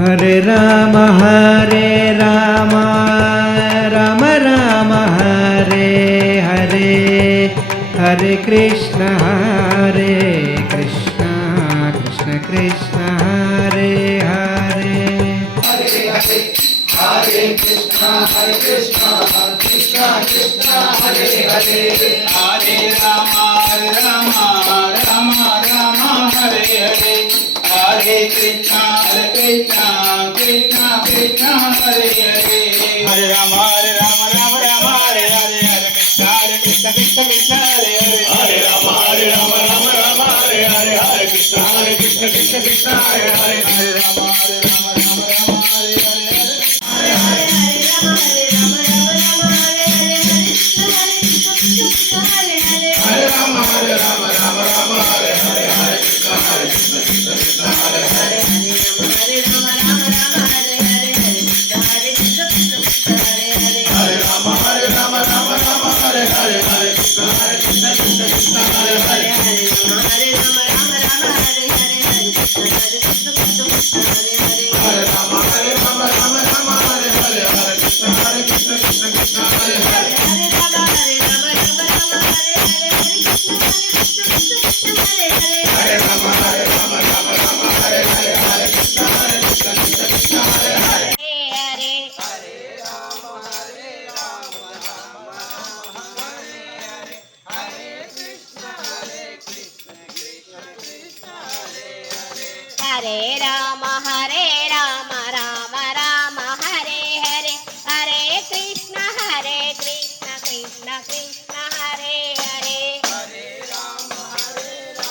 हरे राम राम राम हरे हरे, हरे कृष्ण कृष्ण कृष्ण हरे हरे। हरे कृष्णा कृष्ण कृष्ण हरे हरे, हरे राम राम राम हरे हरे, हरे कृष्णा कृष्ण कृष्ण हरे हरे, हरे राम हरे हरे, हरे कृष्ण कृष्ण हरे हरे, हरे राम हरे हरे, हरे कृष्ण कृष्ण हरे हरे, हरे राम हरे हरे राम राम राम हरे हरे, हरे कृष्ण कृष्ण कृष्ण हरे हरे, हरे राम राम हरे हरे, हरे कृष्ण कृष्ण कृष्ण हरे, हरे राम राम हरे हरे, हरे कृष्ण कृष्ण कृष्ण हरे हरे, हरे राम राम हरे हरे, हरे कृष्ण कृष्ण कृष्ण हरे हरे, हरे राम राम हरे हरे, हरे कृष्ण कृष्ण कृष्ण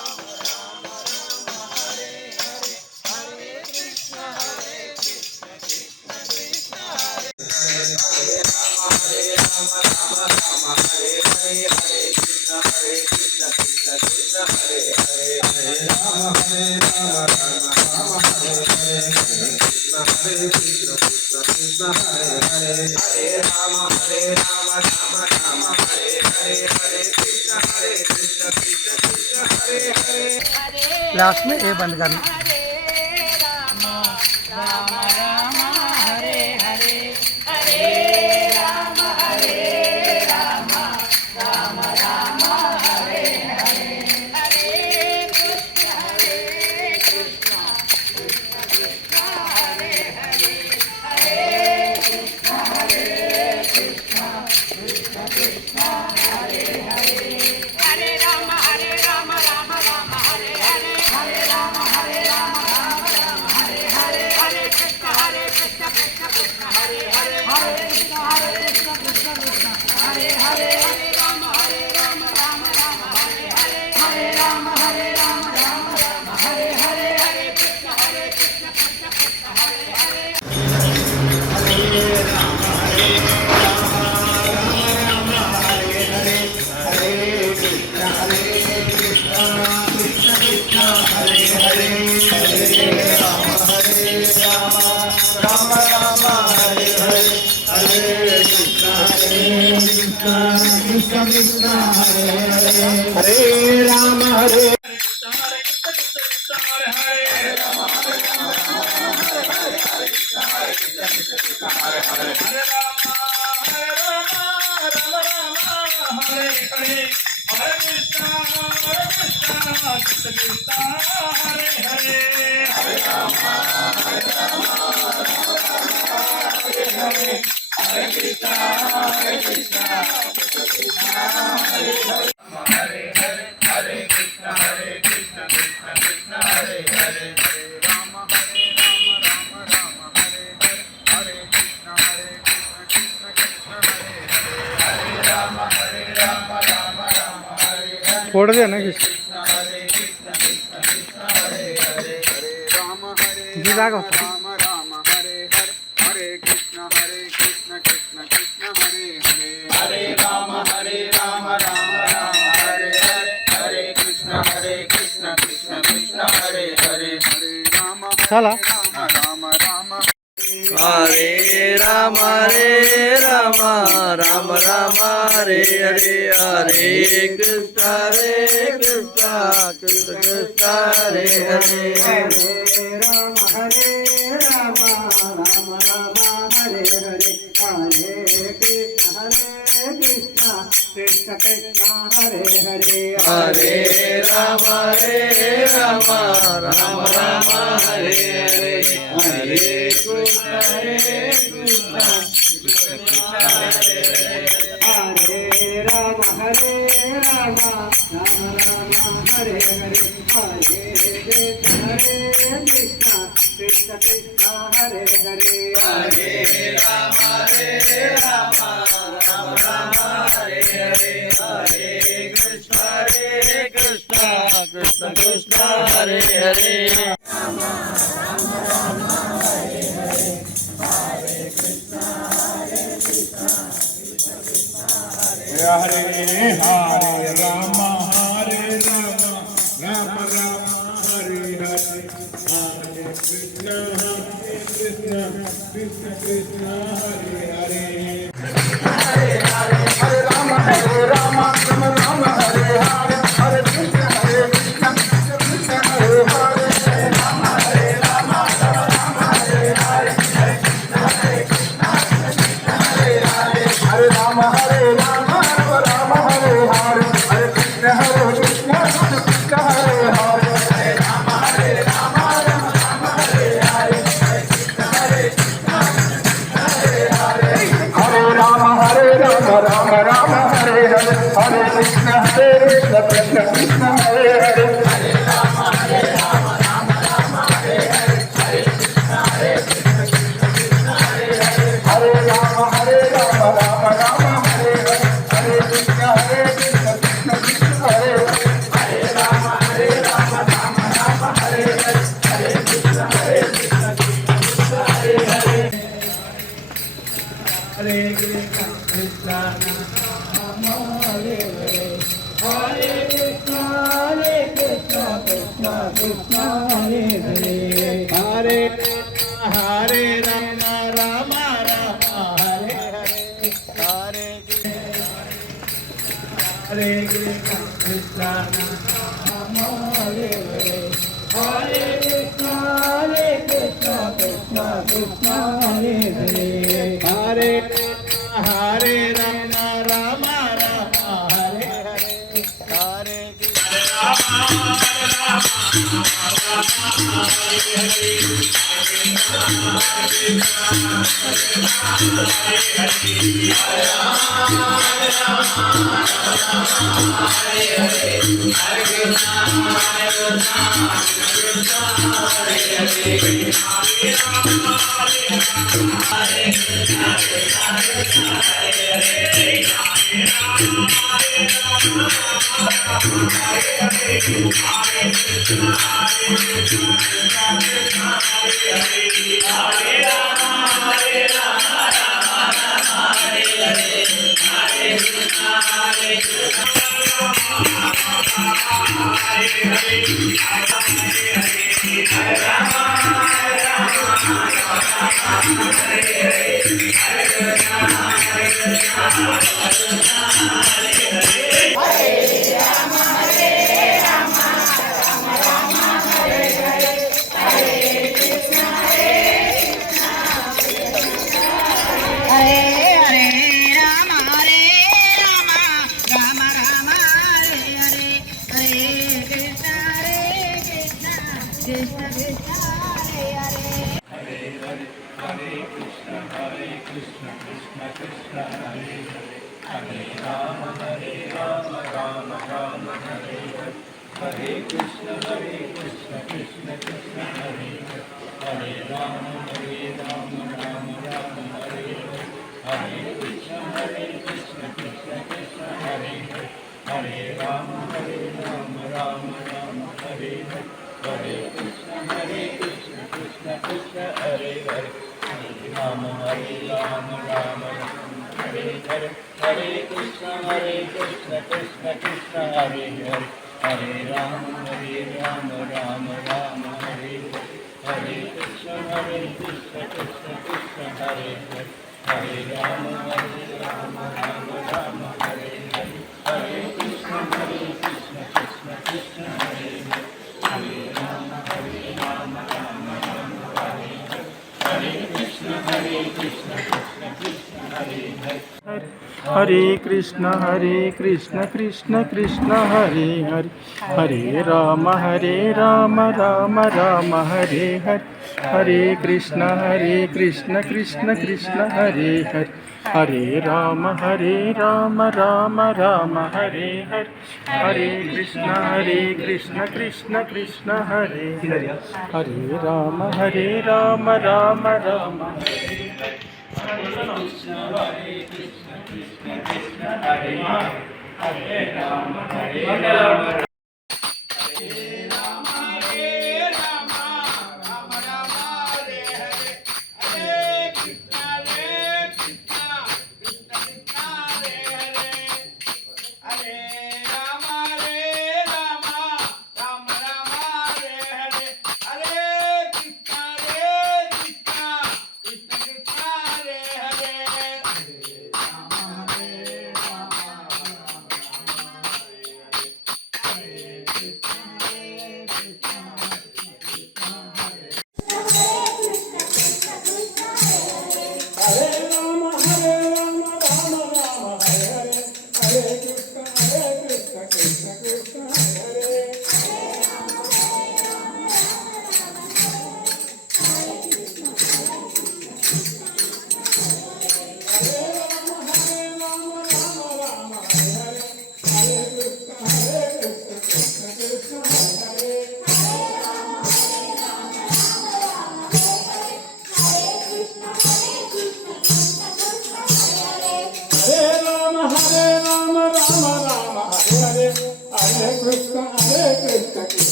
हरे हरे, लास्ट में ये बंद करना। हरे राम राम राम हरे हरे, हरे राम राम राम हरे हरे, हरे कृष्ण कृष्ण कृष्ण हरे हरे, हरे कृष्ण कृष्ण कृष्ण हरे हरे, हरे राम राम राम हरे हरे, हरे राम राम हरे हरे, हरे कृष्ण कृष्ण कृष्ण हरे हरे, हरे कृष्ण कृष्ण कृष्ण हरे हरे, हरे राम राम राम हरे हरे, हरे राम राम हरे हरे, हरे कृष्ण कृष्ण कृष्ण हरे हरे, हरे राम हरे फोड़ देना किसी राम राम हरे हरे, हरे कृष्ण कृष्ण कृष्ण हरे हरे, हरे राम राम हरे हरे, हरे कृष्ण कृष्ण कृष्ण हरे हरे, हरे राम चला राम राम हरे राम राम राम हरे हरे, हरे कृष्ण कृष्ण कृष्ण हरे हरे, हरे Ram Krishna Krishna Hare Hare Hare Rama Rama Rama Hare Hare Hare Krishna Krishna Krishna Hare Hare Hare Rama Hare Rama Rama Rama Hare Hare Hare Krishna Krishna Krishna Hare Hare Hare Rama Rama Rama Hare Hare Hare Krishna Krishna Krishna Hare Hare Hare Hare Rama Hare Rama Rama Rama Hare Hare Hare Krishna Krishna Krishna Krishna Hare Hare Hare Rama Rama Rama Hare Hare Hare Krishna Krishna Krishna Hare Hare Hare Rama Rama Rama Hare Hare Hare Krishna Krishna Krishna Hare Hare Hare Rama Rama Rama Hare Hare Hare Krishna Krishna Krishna Hare Hare Hare Rama Rama Rama Hare Hare Hare Krishna Krishna Krishna Hare Hare Hare Rama Rama Rama Hare Hare Hare Krishna Krishna Krishna Hare Hare Hare Rama Rama Rama Hare Hare Hare Krishna Krishna Krishna Hare Hare Hare Rama Rama Rama Hare Hare Hare Krishna Krishna Krishna Hare Hare Hare Rama Rama Rama Hare Hare Hare Krishna Krishna Krishna Hare Hare Hare Krishna Krishna Hare Hare Hare Krishna Krishna Krishna Hare Hare Hare Hare Rama Rama Rama Hare Hare Hare Hare Krishna Krishna Hare Hare Hare Krishna Krishna Krishna Hare Hare Hare Hare Rama Rama Rama Hare Hare Hare हरे कृष्ण कृष्ण कृष्ण हरे हरे हरे राम राम राम हरे हरे हरे कृष्ण कृष्ण कृष्ण हरे हरे हरे राम राम राम हरे हरे हरे कृष्ण कृष्ण कृष्ण हरे हरे हरे राम राम राम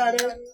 Hare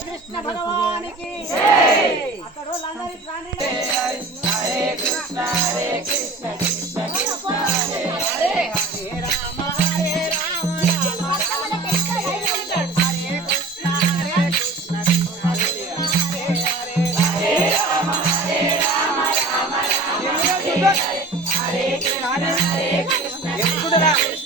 కృష్ణ భగవానికి జై అక్కడ వాళ్ళందరి ప్రాణి హరే కృష్ణ కృష్ణ కృష్ణ హరే హరే రామ హరే రామ రామ రామ హరే కృష్ణ కృష్ణ హరే హరే హరే రామ హరే రామ రామ రామ హరే కృష్ణ కృష్ణ కృష్ణ హరే హరే హరే రామ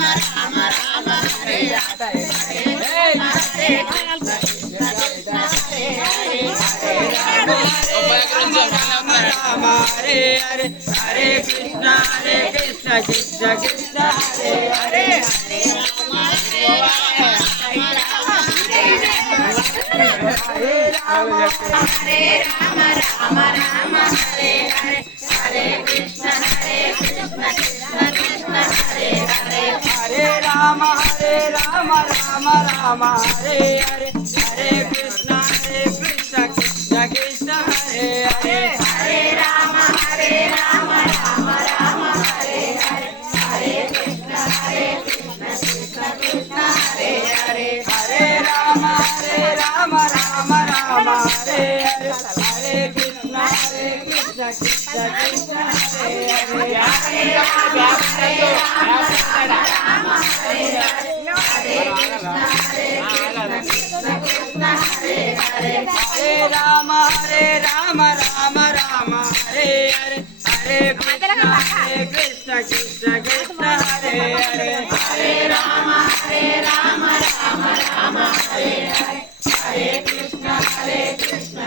రామ రామ హరే హరే హరే కృష్ణ కృష్ణ కృష్ణ హరే హరే హరే రామ రామ రామ హరే హరే హరే కృష్ణ కృష్ణ కృష్ణ హరే హరే హరే రామ రామ రామ హరే హరే హరే కృష్ణ కృష్ణ కృష్ణ హరే హరే హరే రామ రామ రామ హరే హరే హరే కృష్ణ కృష్ణ కృష్ణ హరే హరే హరే రామ రామ హరే హరే హరే కృష్ణ కృష్ణ కృష్ణ హరే హరే హరే రామ రామ రామ హరే హరే హరే కృష్ణ కృష్ణ కృష్ణ హరే హరే హరే రామ రామ రామ హరే హరే హరే కృష్ణ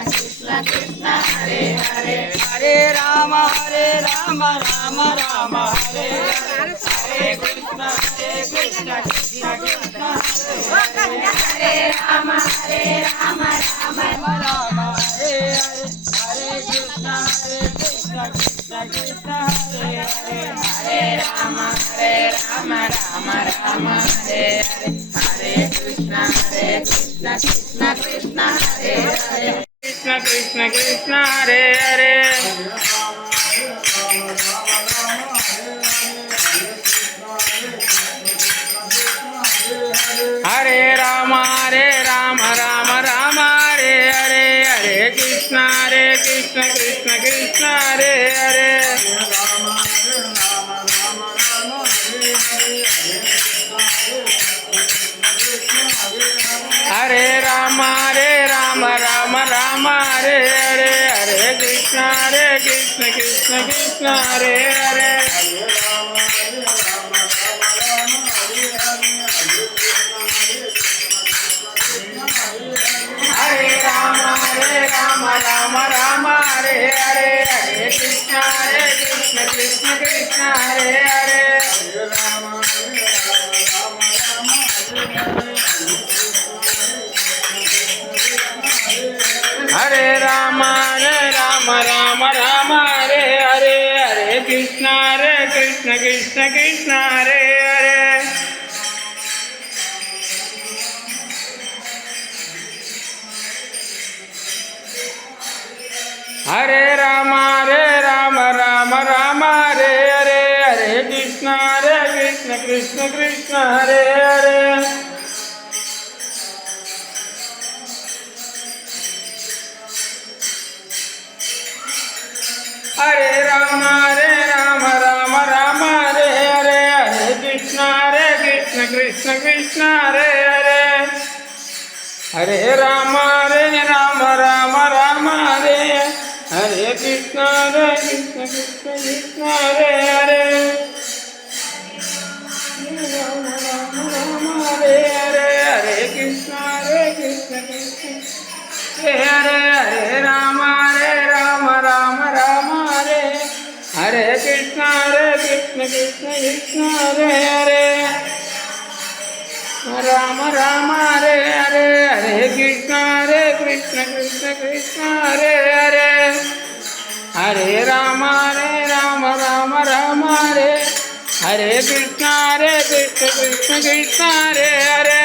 కృష్ణ కృష్ణ హరే హరే హరే రామ రామ రామ హరే హరే హరే కృష్ణ కృష్ణ కృష్ణ హరే హరే రామ రామ రామ హరే హరే హరే కృష్ణ కృష్ణ కృష్ణ హరే హరే హరే రామ రామ రామ హరే హరే హరే కృష్ణ కృష్ణ కృష్ణ హరే హరే కృష్ణ కృష్ణ కృష్ణ హరే హరే హరే రామ రామ రామ హరే హరే హరే కృష్ణ కృష్ణ కృష్ణ హరే హరే హరే రామ రామ హరే హరే హరే కృష్ణ కృష్ణ కృష్ణ హరే హరే హరే రామ రామ హరే హరే హరే కృష్ణ కృష్ణ కృష్ణ హరే హరే హరే రామ రామ హరే హరే హరే కృష్ణ కృష్ణ కృష్ణ హరే హరే हरे राम राम राम हरे हरे हरे कृष्ण कृष्ण कृष्ण हरे हरे हरे राम राम हरे हरे हरे कृष्ण कृष्ण कृष्ण हरे हरे हरे राम राम हरे हरे कृष्ण कृष्ण कृष्ण हरे हरे राम हरे हरे हरे कृष्ण कृष्ण हरे हरे राम राम हरे हरे कृष्ण कृष्ण कृष्ण हरे हरे राम हरे हरे हरे कृष्ण कृष्ण कृष्ण हरे हरे हरे राम राम हरे हरे कृष्ण कृष्ण कृष्ण हरे हरे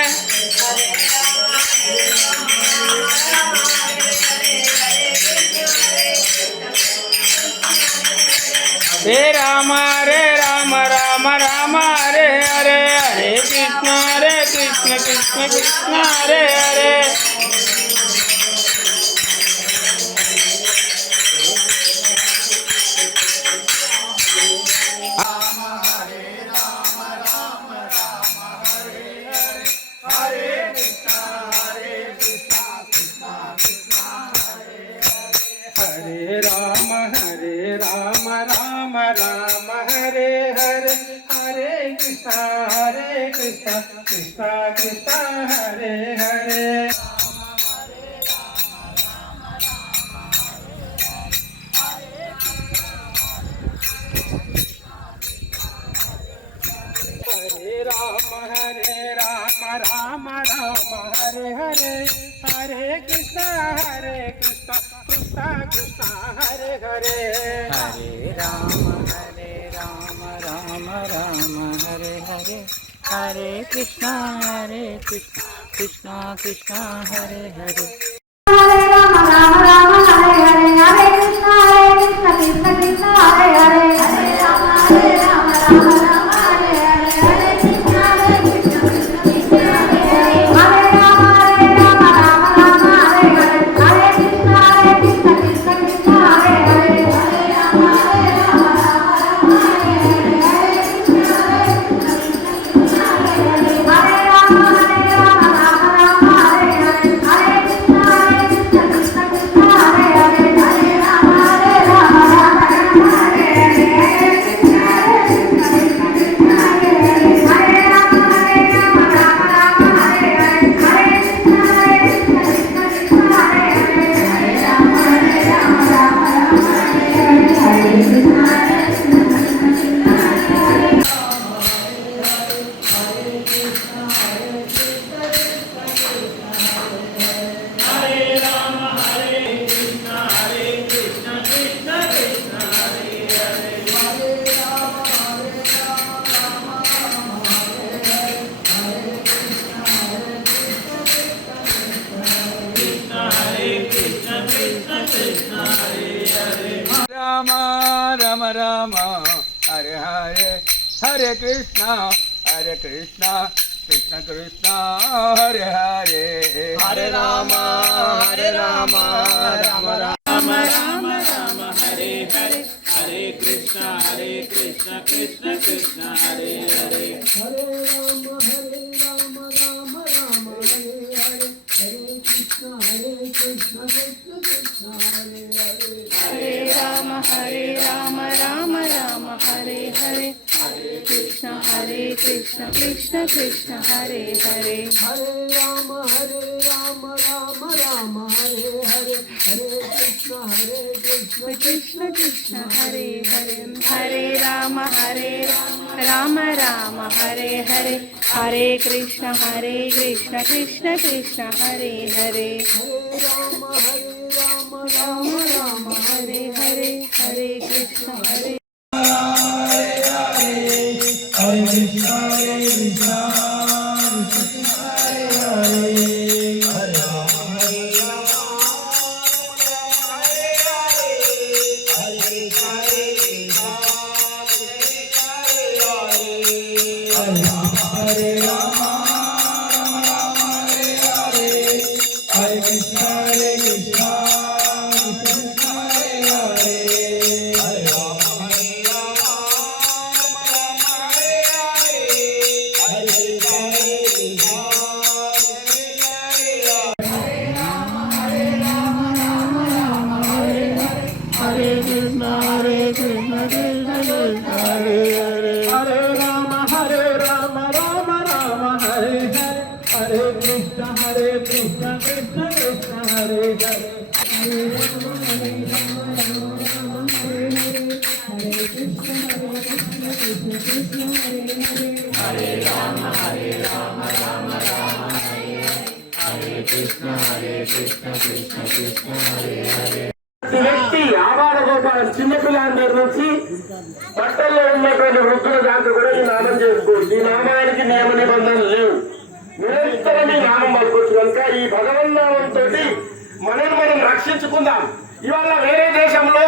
हे राम राम हरे हरे हरे कृष्ण कृष्ण कृष्ण हरे हरे हरे राम राम हरे हरे हरे कृष्ण कृष्ण कृष्ण हरे हरे हरे राम हरे हरे हरे कृष्ण कृष्ण कृष्ण हरे हरे हरे राम राम हरे हरे हरे कृष्णा कृष्ण कृष्ण हरे Hare Hare Rama Rama Rama Hare Hare Hare Krishna Krishna Krishna Hare Hare Hare Rama Rama Rama Hare Hare Hare Krishna Krishna Krishna Hare Hare Hare Rama Rama Rama Hare Hare Hare Krishna Krishna Krishna Hare Hare Hare Rama Rama Rama Hare Hare Hare Krishna Krishna Krishna Hare Hare Hare Rama Rama Hare Hare Hare Krishna Ram राम हरे हरे हरे कृष्णा कृष्ण कृष्ण हरे हरे हरे राम राम राम हरे हरे हरे कृष्ण कृष्ण कृष्ण हरे हरे हरे राम राम राम हरे हरे कृष्ण कृष्ण कृष्ण हरे हरे हरे राम राम राम हरे हरे हरे कृष्ण कृष्ण कृष्ण हरे हरे हरे राम राम हरे हरे हरे कृष्ण कृष्ण कृष्ण हरे हरे राम राम हरे हरे हरे कृष्ण हरे Hare Krishna, Hare Krishna, Krishna Hare Hare, Hare Rama, Hare Rama, Rama Rama, Hare Hare, Hare Krishna, Hare Krishna, Krishna Hare Hare, Hare Krishna, Hare Krishna, Krishna Krishna, Hare Hare, Hare Rama, Hare Rama, Rama Rama, Hare Hare, Hare Krishna, Hare Krishna, Krishna Krishna, Hare Hare, Hare Rama, Hare Rama, Rama Rama, Hare Hare, Hare Krishna, Hare Krishna, Krishna Krishna, Hare Hare, Hare Rama, Hare Rama, Rama Rama, Hare Hare, Hare Krishna, Hare Krishna, Krishna Krishna, Hare Hare. వ్యక్తి ఆవాడ గోపాలం చిన్నపిల్లందరి నుంచి పట్టణంలో ఉన్నటువంటి వృద్ధుల దాంట్లో కూడా ఈ నామం చేసుకోవచ్చు. ఈ నామానికి నియమ నిబంధనలు లేవు, నిరంతరం ఈ నామం పలుకోవచ్చు. కనుక ఈ భగవన్నామంతో మనం రక్షించుకుందాం. ఇవాళ వేరే దేశంలో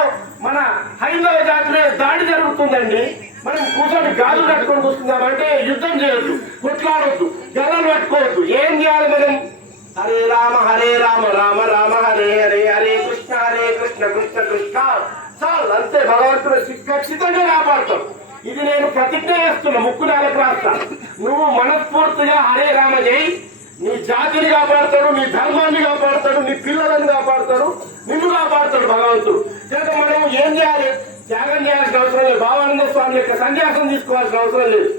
మన హైందవ జాతిలో దాడి జరుగుతుందండి. మనం కూర్చొని గాజులు కట్టుకొని కూర్చుందాం అంటే యుద్ధం చేయొద్దు, కొట్లాడొద్దు, గల్లలు పట్టుకోవద్దు. ఏం చేయాలి మనం? హరే రామ, రామ రామ, హరే హరే, హరే కృష్ణ, కృష్ణ కృష్ణ. చాలు, అంతే. భగవంతుడు ఖచ్చితంగా కాపాడుతాడు. ఇది నేను ప్రతిజ్ఞ చేస్తున్నా, ముక్కు నేలకు రాస్తాను. నువ్వు మనస్ఫూర్తిగా హరే రామ చేయి, నీ జాతిని కాపాడతాడు, నీ ధర్మాన్ని కాపాడతాడు, నీ పిల్లలను కాపాడతాడు, నిన్ను కాపాడతాడు భగవంతుడు. చేత మనం ఏం చేయాలి? త్యాగం చేయాల్సిన అవసరం లేదు. భావానంద స్వామి యొక్క సన్యాసం తీసుకోవాల్సిన అవసరం లేదు.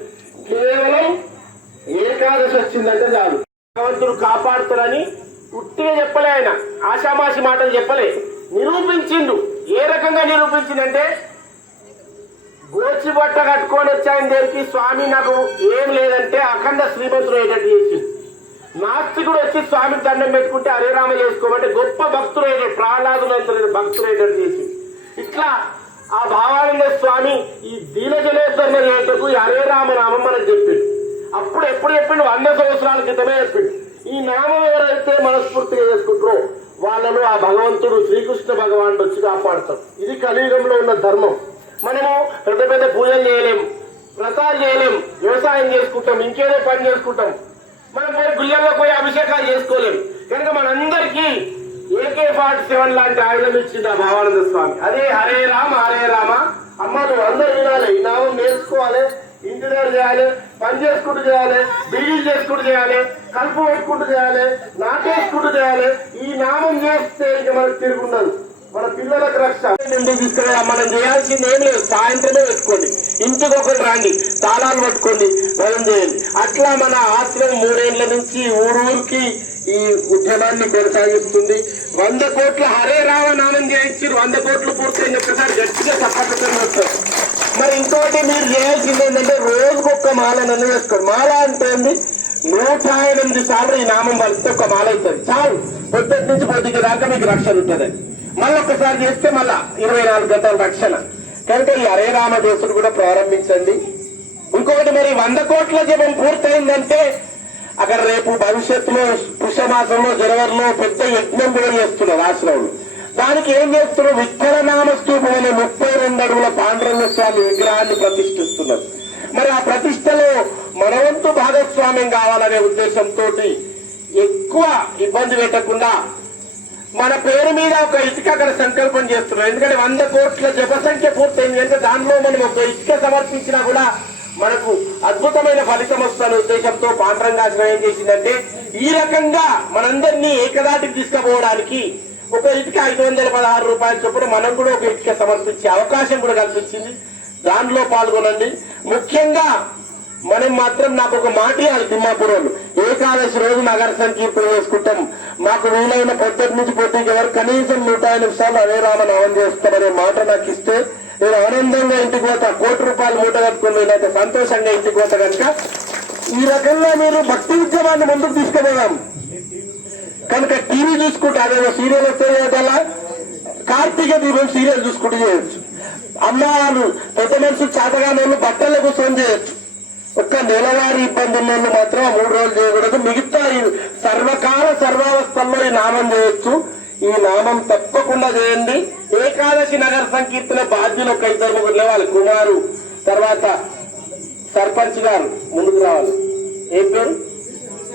కేవలం ఏకాదశి వచ్చిందంటే చాలు. భగవంతుడు కాపాడుతాడని ఉట్టిగా చెప్పలే, ఆయన ఆషామాషి మాటలు చెప్పలే, నిరూపించిండు. ఏ రకంగా నిరూపించిందంటే, గోచి బట్ట కట్టుకొని వచ్చాయని దగ్గరికి, స్వామి నాకు ఏం లేదంటే అఖండ శ్రీమంతుడు అయ్యేటట్టు చేసింది. నాస్తికుడు వచ్చి స్వామికి దండం పెట్టుకుంటే హరే రామ చేసుకోమంటే గొప్ప భక్తుడు అయ్యేటట్టు, ప్రహ్లాదులంత భక్తుడు అయ్యేటట్టు చేసింది. ఇట్లా ఆ భావానంద స్వామి ఈ దీన జనేశ్వరణ చేయటకు హరే రామ నామం మనకు చెప్పిండు. అప్పుడు ఎప్పుడు చెప్పిండు? 100 సంవత్సరాల క్రితమే చెప్పిండు. ఈ నామం ఎవరైతే మనస్ఫూర్తిగా చేసుకుంటారో వాళ్ళను ఆ భగవంతుడు శ్రీకృష్ణ భగవానుడు వచ్చి కాపాడుతాడు. ఇది కలియుగంలో ఉన్న ధర్మం. మనము పెద్ద పెద్ద పూజలు చేయలేం, వ్రతాలు చేయలేం, వ్యవసాయం చేసుకుంటాం, ఇంకేదో పని చేసుకుంటాం. మనం పోయి గుళ్ళల్లో పోయి అభిషేకాలు చేసుకోలేం. కనుక మనందరికీ AK-47 లాంటి ఆయుధం ఇచ్చింది ఆ భావానంద స్వామి. అదే హరే రామ, అమ్మ నువ్వు అందరు వినాలి, ఈ నామం నేర్చుకోవాలి, ఇంటి దగ్గర చేయాలి, పని చేసుకుంటూ చేయాలి, బిల్డింగ్ చేసుకుంటూ చేయాలి, కలుపు పెట్టుకుంటూ చేయాలి, నాటేసుకుంటూ చేయాలి. ఈ నామం చేస్తే ఇక మనకు తిరుగుండదు. మన పిల్లలకు రక్ష ముందుకు తీసుకురా. మనం చేయాల్సింది ఏం లేదు, సాయంత్రమే పెట్టుకోండి, ఇంటికి ఒకటి రండి, తాళాలు పట్టుకోండి, భయం చేయండి. అట్లా మన ఆశ్రమం 3 ఏళ్ల నుంచి ఊరూరికి ఈ ఉద్యమాన్ని కొనసాగిస్తుంది. 100 కోట్ల హరే రామ నామం చేయించారు. 100 కోట్లు పూర్తయింది. ఒక్కసారి గట్టిగా తప్పకుండా వస్తారు. మరి ఇంకోటి మీరు చేయాల్సింది ఏంటంటే, రోజుకొక్క మాలను వేసుకోండి. మాల అంటే ఏంది? 108 సార్లు ఈ నామం వలిస్తే ఒక మాల అవుతుంది. చాలు, పొద్దుటి నుంచి పొద్దుకి దాకా మీకు రక్షణ ఉంటుంది. మళ్ళీ ఒక్కసారి చేస్తే మళ్ళా 24 గంటల రక్షణ. కనుక ఈ హరే రామ దోసుడు కూడా ప్రారంభించండి. ఇంకొకటి, మరి 100 కోట్ల జపం పూర్తయిందంటే అక్కడ రేపు భవిష్యత్తులో పుష్యమాసంలో జనవరిలో పెద్ద యజ్ఞం కూడా చేస్తున్నారు ఆశ్రమంలో. దానికి ఏం చేస్తున్నారు? విఠలనామ స్తూపం అనే 32 అడుగుల పాండురంగ స్వామి విగ్రహాన్ని ప్రతిష్ఠిస్తున్నారు. మరి ఆ ప్రతిష్టలో మనవంతు భాగస్వామ్యం కావాలనే ఉద్దేశంతో ఎక్కువ ఇబ్బంది పెట్టకుండా మన పేరు మీద ఒక ఇటుక అక్కడ సంకల్పం చేస్తున్నారు. ఎందుకంటే 100 కోట్ల జప సంఖ్య పూర్తయింది అంటే దానిలో మనం ఒక ఇటుక సమర్పించినా కూడా మనకు అద్భుతమైన ఫలితం వస్తున్న ఉద్దేశంతో పాండురంగాశ్రమం ఏం చేసిందంటే, ఈ రకంగా మనందరినీ ఏకదాటికి తీసుకుపోవడానికి ఒక ఇటుక 516 రూపాయల చొప్పున మనం కూడా ఒక ఇటుక సమర్పించే అవకాశం కూడా కల్పించింది. దానిలో పాల్గొనండి. ముఖ్యంగా మనం మాత్రం నాకు ఒక మాట ఇవ్వాలి, తిమ్మాపురంలో ఏకాదశి రోజు నగర సంకీర్తన చేసుకుంటాం. మాకు వీలైన పొద్దుటి నుంచి పొద్దుకి వరకు కనీసం 108 సార్లు హరే రామ నామం చేస్తామనే మాట నాకు ఇస్తే నేను ఆనందంగా ఇంటికి పోతా. 1 కోటి రూపాయలు మూట కట్టుకుని నేనైతే సంతోషంగా ఇంటికి పోతా. కనుక ఈ రకంగా మీరు భక్తి ఉద్యమాన్ని ముందుకు తీసుకుపోదాం. కనుక టీవీ చూసుకుంటే అదేదో సీరియల్ వస్తే చేయటల్లా కార్తీక దీపం సీరియల్ చూసుకుంటూ చేయొచ్చు. అమ్మవాళ్ళు పెద్ద మనుషులు చేతగానే బట్టలు కూర్చొని చేయొచ్చు. ఒక్క నెలవారీ ఇబ్బంది ఉన్న మాత్రం 3 రోజులు చేయకూడదు. మిగతా సర్వకాల సర్వావస్థల్లో ఈ నామం చేయొచ్చు. ఈ నామం తప్పకుండా చేయండి. ఏకాదశి నగర సంకీర్తన బాధ్యులు ఒక 2-3 లేవాలి. కుమారు, తర్వాత సర్పంచ్ గారు ముందుకు రావాలి. ఏం పేరు?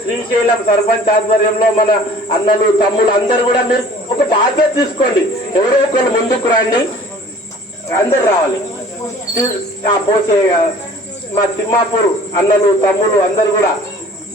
శ్రీశైలం సర్పంచ్ ఆధ్వర్యంలో మన అన్నలు తమ్ములు అందరూ కూడా మీరు ఒక బాధ్యత తీసుకోండి. ఎవరో ఒకరు ముందుకు రండి, అందరు రావాలి. పోసే మా తిమ్మాపూర్ అన్నలు తమ్ములు అందరు కూడా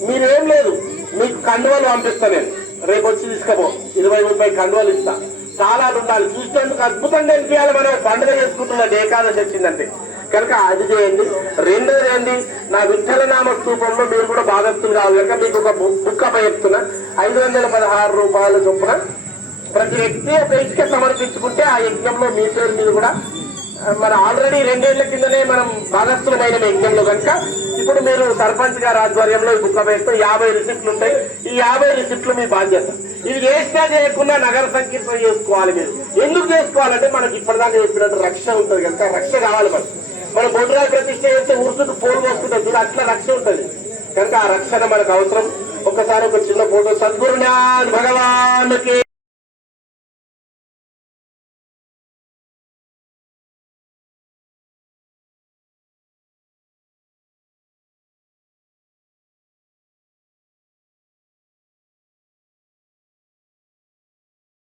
మీరేం లేదు, మీకు కండువలు పంపిస్తా నేను, రేపు వచ్చి తీసుకపో 20-30 కండువలు ఇస్తా. చాలా ఉండాలి, చూసేందుకు అద్భుతంగా అనిపించాలి. మనం పండుగ చేసుకుంటున్నది ఏకాదశి వచ్చిందంటే కనుక అది చేయండి. రెండోది ఏంటి, నా విఠలనామ స్తూపంలో మీరు కూడా భాగస్తులు కావాలి కనుక మీకు ఒక బుక్ అప్ప చెప్తున్నా. 516 రూపాయల చొప్పున ప్రతి వ్యక్తి ఒక ఇటుక సమర్పించుకుంటే ఆ యజ్ఞంలో మీ పేరు మీద కూడా మన ఆల్రెడీ 2 ఏళ్ల కిందనే మనం భాగస్థులమైన యజ్ఞంలో కనుక ఇప్పుడు మీరు సర్పంచ్ గారి ఆధ్వర్యంలో ఈ బుక్ వేస్తే 50 రిసిప్ట్లు ఉంటాయి. ఈ 50 రిసిప్ట్లు మీ బాధ్యత. ఇది చేసినా చేయకుండా నగర సంకీర్తన చేసుకోవాలి. మీరు ఎందుకు చేసుకోవాలంటే మనకి ఇప్పటిదాకా చెప్పినట్టు రక్ష ఉంటుంది కనుక రక్ష కావాలి. మన బొడ్రాయి ప్రతిష్ట చేస్తే ఉరుసుకు పోలు వస్తుంటుంది చూడ, అట్లా రక్ష ఉంటుంది కనుక ఆ రక్షణ మనకు అవసరం. ఒకసారి ఒక చిన్న ఫోటో. సద్గురునాథ్ భగవాన్కి